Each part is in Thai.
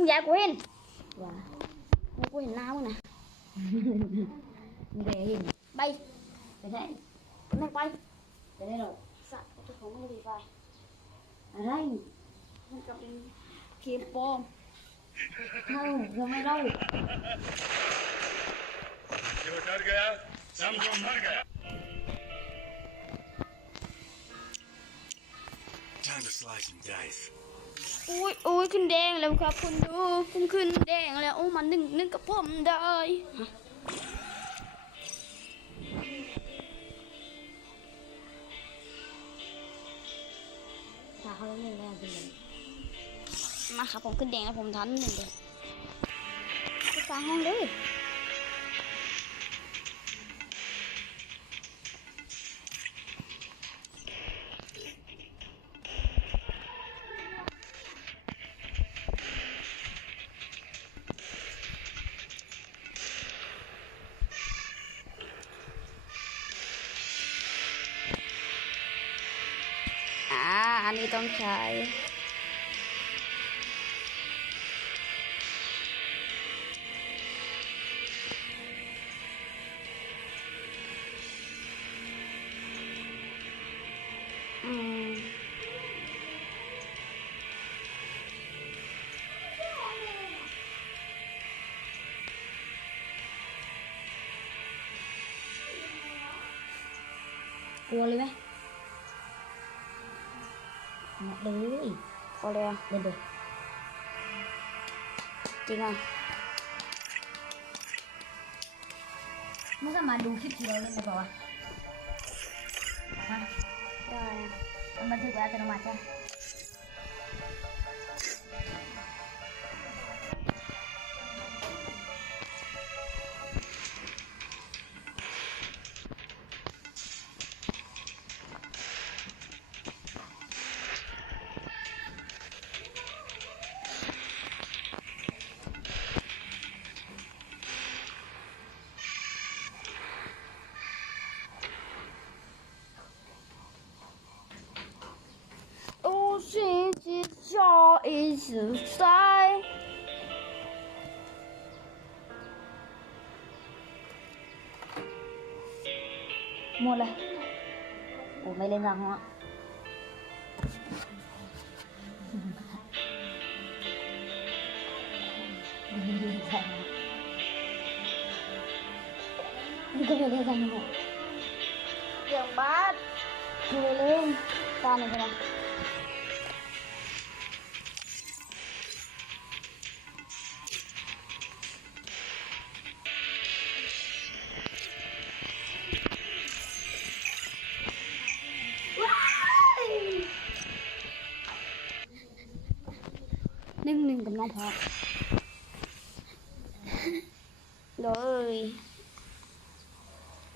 chung giá của Hiền Wow dạ. của Hiền nào nè. Về Hiền Bay. Về thế. Cái này quay Về đây rồi. Dạ, tôi không có gì vậy Ở đây. Mình cầm kiếm bom. Không, không ai đâu? Chưa đợi gaya, sam trong mất gaya Time to slice and dice. อุ้ยอุ้ยขึ้นแดงแล้วครับคุณดูผมขึ้นแดงแล้วโอ้มันหนึ่งหนึ่งกับผมได้ถ้าเขาเล่นแล้วเป็นไงมาครับผมขึ้นแดงแล้วผมทันหนึ่งเลยไปฟังห้องเลย อันนี้ต้องใช้อื มกลัวเลยไหม หมดเลย กลัวเลยอ่ะ เล่นเลย จริงอ่ะ มึงก็มาดูคลิปที่เราเล่นได้ป่าวะฮะ ได้อะ มันบันทึกไว้อัตโนมัติใช่ อีสุดท้ายหมดเลยโอ้ไม่เล่นรังหัวมึง นึ่งหนึ่งกับน้องพอเลย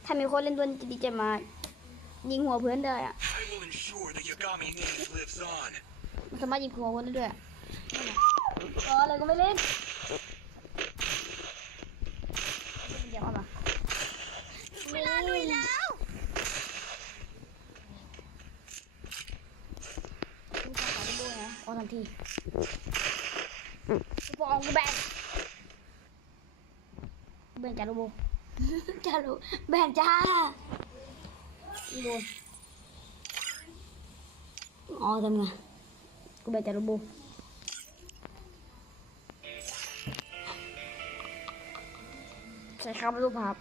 ถ้ามีคนเล่นด้วยจะดีใจมากยิงหัวเพื่อนได้อะ I will ensure that Yagami name lives on. มันสามารถยิงหัวคนได้ด้วยอะเอออะไรก็ไม่เล่นเดี๋ยวเอามาเวลาลุยแล้วลูกสาวด้วยนะเอาทันทีฟองกูแบนแบ นจารุโบจารุแบนจ้าอีโดนอ๋อทำไงกูแบนจารุโบใส่ข้าวรูปภาพ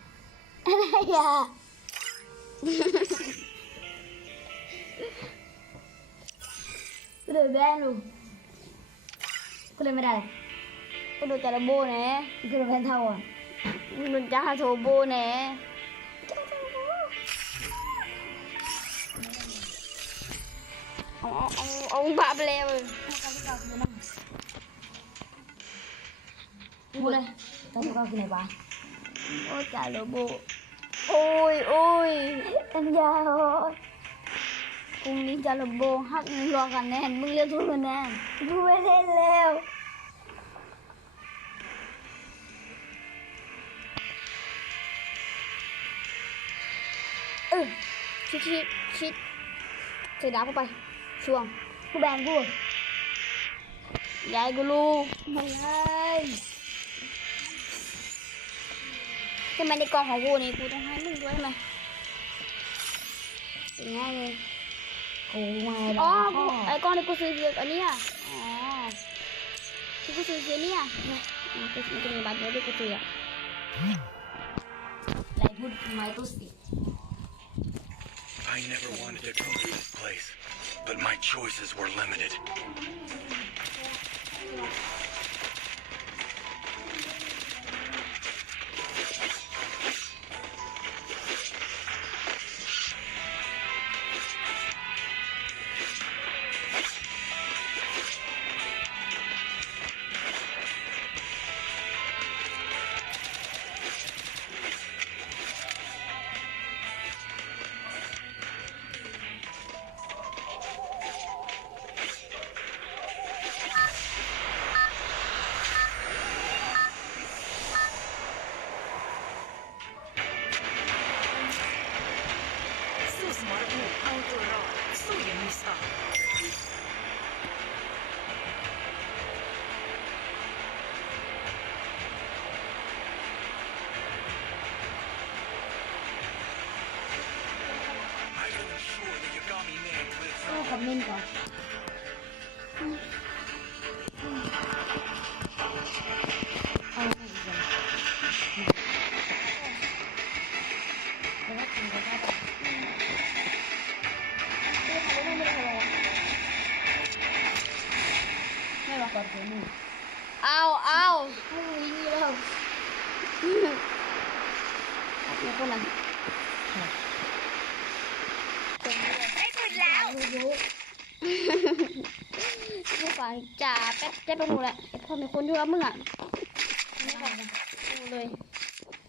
อะไรอะกูเลยแบนลูกก็เลยไม่ได้กูโดนจารุโบแน่ก็เลยแพ้เท่าอะ กูโดนจ้าโทโบแน่เอาเอาเอาบาไปแล้วกูเลยตอนที่เขาคือไหนบ้างโอ้จ่ารุโบโอ้ยโอ้ยอันยาวกรุงนี้จ่ารุโบหักมึงรอกันแน่มึงเรียกทุกคนแน่นกูไม่เล่นแล้ว ชิดชิดชิดใส่ดาบเข้าไป ช่วง กูแบนกูยายกูรู้ไม่ให้ทำไมในกองของกูนี่กูต้องให้มึงด้วยไหมเป็นไงเลยกูมาอ๋อกูไอ้กล้องที่กูซื้อคืออันนี้ยอ๋อที่กูซื้อคือเนี่ยเนี่ยอะกูซื้อจะมีบัตรเดียวที่กูซื้ออะไรพูดไม้ตู้สิ I never wanted to come to this place, but my choices were limited. Lives สู้ on. กับมินก่อนเอาให้อีกอย่างแล้วก็กินไปได้ปะไม่หรอกก่อนเดี๋ยวมึงเอาเอาให้มึงวิ่งแล้วมีคนนั้น รู้ กูฝังจ่าแป๊บแป๊บไปหมดแหละพ่อมีคนอยู่กับมึงอะไม่ได้นะกูเลย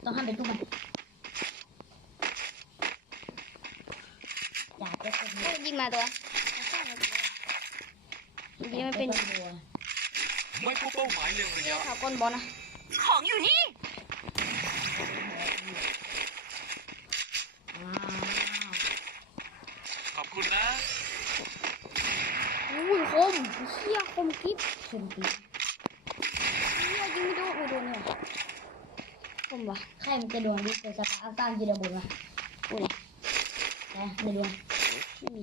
ต้องห้ามเป็นทุกมันอยากจะเป็นเอ้ยยิงมาตัวยิงไม่เป็นตัวไม่พบเป้าหมายเร็วระยะข่าวก้นบอลนะของอยู่นี่ขอบคุณนะ อุ้ยคมเชี่ยคมกิ๊บชมปีเชี่ยยิงไม่โดนไม่โดนเนี่ยคมวะใครมันจะโดวงดีเกิดสตาร์ตามจีดบุญวะกูเนี่ยนะในดวงไม่มี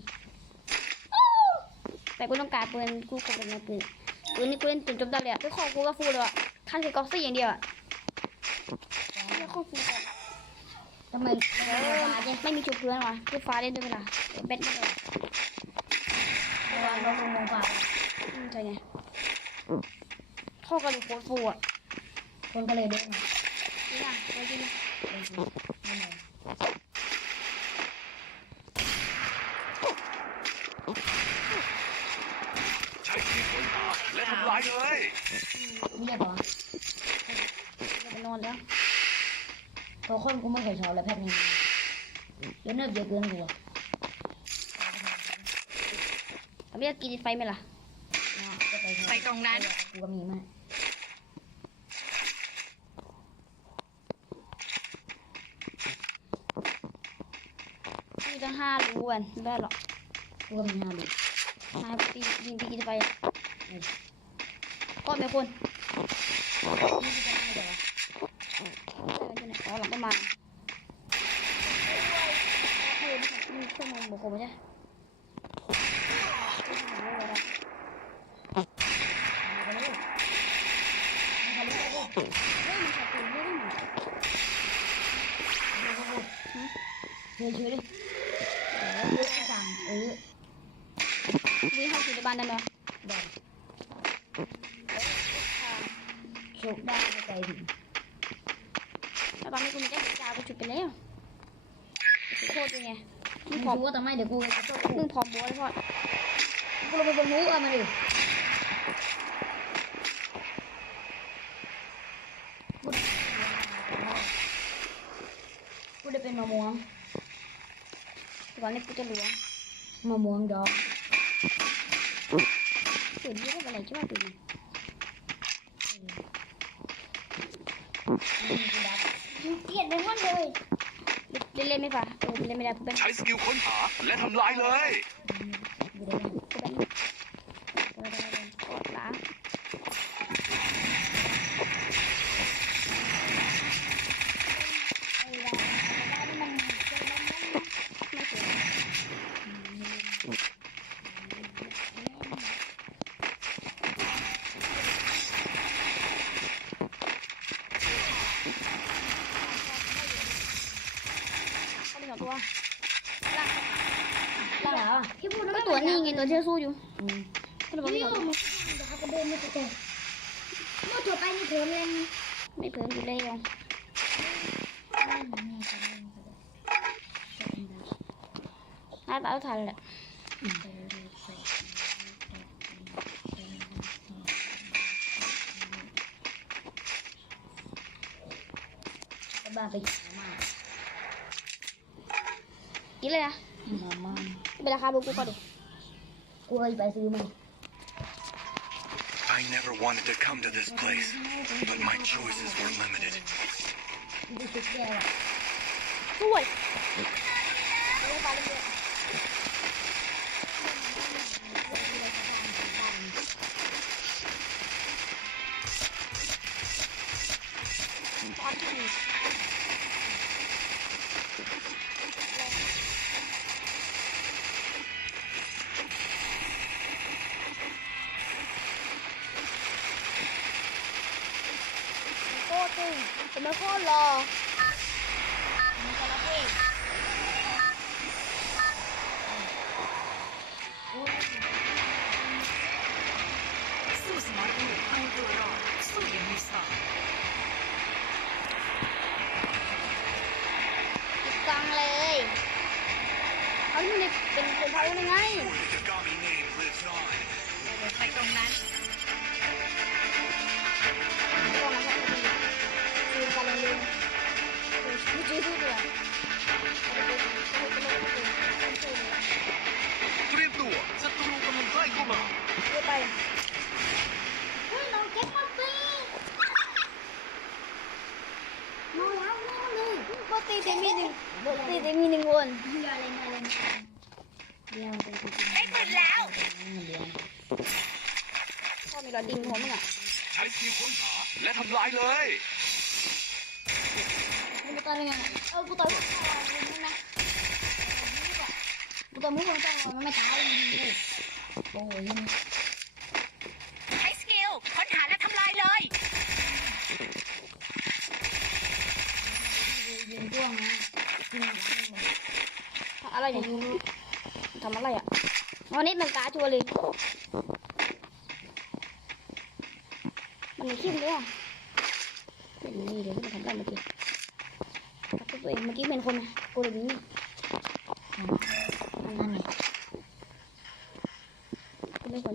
แต่กูต้องการปืนกูขอเป็นปืนปืนนี่กูเล่นจนจบได้เลยอะไปขอกูกับฟูเลยอะคันคือกอล์ฟซี่อย่างเดียวอะเชี่ยคตรฟูทำไมเออไม่มีชุดเพื่อนวะคือฟ้าเล่นด้วยเวลาเดี๋ยวเบ็ดไม่ได้ เวลาเราลงลงป่าใช่ไงเข้ากันโคตรฟูอะคนก็เลยเด้งจริงอะจริงลงทุนไม่เหมือนใช้ที่ค้นหาและทำลายเลยไม่ได้ปะจะไปนอนแล้วตัวคนกูไม่เคยชอบเลยแพทย์นี่เยอะเนิบเยอะเกินกูอะ เอาไม่อยากกินไฟไหมล่ะจะไปไปตรงนั้นกูก็มีมากมีตั้งห้ารูอะไม่ได้หรอกกูก็มีห้าลูกนายตียิงตีกินไฟอะก็ไม่คนนี่จะได้เดี๋ยวอ๋อหลังประมาณเฮ้ยมีชั่วโมงบอกผมใช่ มาเลยมา เลยเฮ้ยมันใช้ปืนไม่งเออวิ่งเข้าสู่ในบ้านได้ไหมได้โชคได้ใจถึงแล้วตอนนี้กูมีได้ยากูฉุดไปแล้วโคตรเลยไงมึมึงงผอมรู้ว่าทำไม่เดี๋ยวกูจะโชคมึงผอมบัวเลยพ่อกูลงไปบนหูอะมาดิกูได้ เป็นมะม่วงตอนนี้กูจะเหลวงมะม่วงดอกเห็นเยอะอะไรที่ว่าปืนเกลียดไปหมดเลยเล่นเล่นไม่ป่ะเออเล่นไม่ได้กูเป็นใช้สกิลค้นหาและทำลายเลยกดล้า งวะล่างล่างแล้วอะพี่พูดก็ตัวนี้ไงตัวที่เราสู้อยู่อืมก็เลยบอกพี่ไม่ออกเอามาเดี๋ยวเขาจะเดินไม่เจอเมื่อตัวไปนี่เพิ่มเลยนะไม่เพิ่มอยู่แล้วหน้าตาทันแหละบ้าไปหามา กินเลยนะหามาเป็นราคาบุกกูก่อนดิกูเลยไปซื้อมา I never wanted to come to this place, but my choices were limited. ดูชุดแกว่ะสวยเอาไตรตึงแต่ไมโคตรรอมันจะเข้สู้สมรภูมิเอาตัวรอดสู้อย่างมีสตล์อีกกลางเลยเขาที่มันเป็นคนเขาได้ไง เล่นอย่าเล่นเดี๋ยวเป็นจริงได้ปืนแล้วเดี๋ยวถ้ามีรอยดินหัวมึงอะใช้สกิลค้นหาและทำลายเลยมึงจะตายยังไงเออกูต่อยมึงนะกูต่อยมึงคนต่อยมันไม่ตายมึงยิงกูโอ้ยใช้สกิลค้นหาและทำลายเลยยิงจ้วงนะยิง อะไรอย่างนี้ทำอะไรอะวันนี้มันกาชัวเลยมันมีขี้ด้วยอะเป็นนี่เดี๋ยวมันทำได้เมื่อกี้ตัวเองเมื่อกี้เป็นคนกูเลยนี่นั่นนั่นไงก็ไม่ควร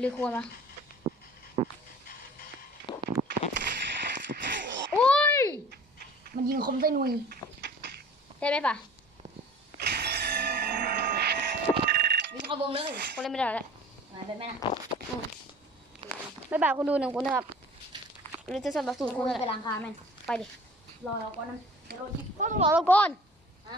หรือควรปะโอ้ย มันยิงคมใส่หนุ่ย ได้ไหมปะยิงเข้าวงเลยคนเล่นไม่ได้แล้วหายไปไหมนะไม่บายคนดูหนึ่งคนนะครับหรือจะสำหรับสูตรคุคนณนั่นแหไปละล้างคาแม่นไปดิรอเราก่อนนะเดี๋ยวเราจิบก็ต้องรอเราก่อนฮะ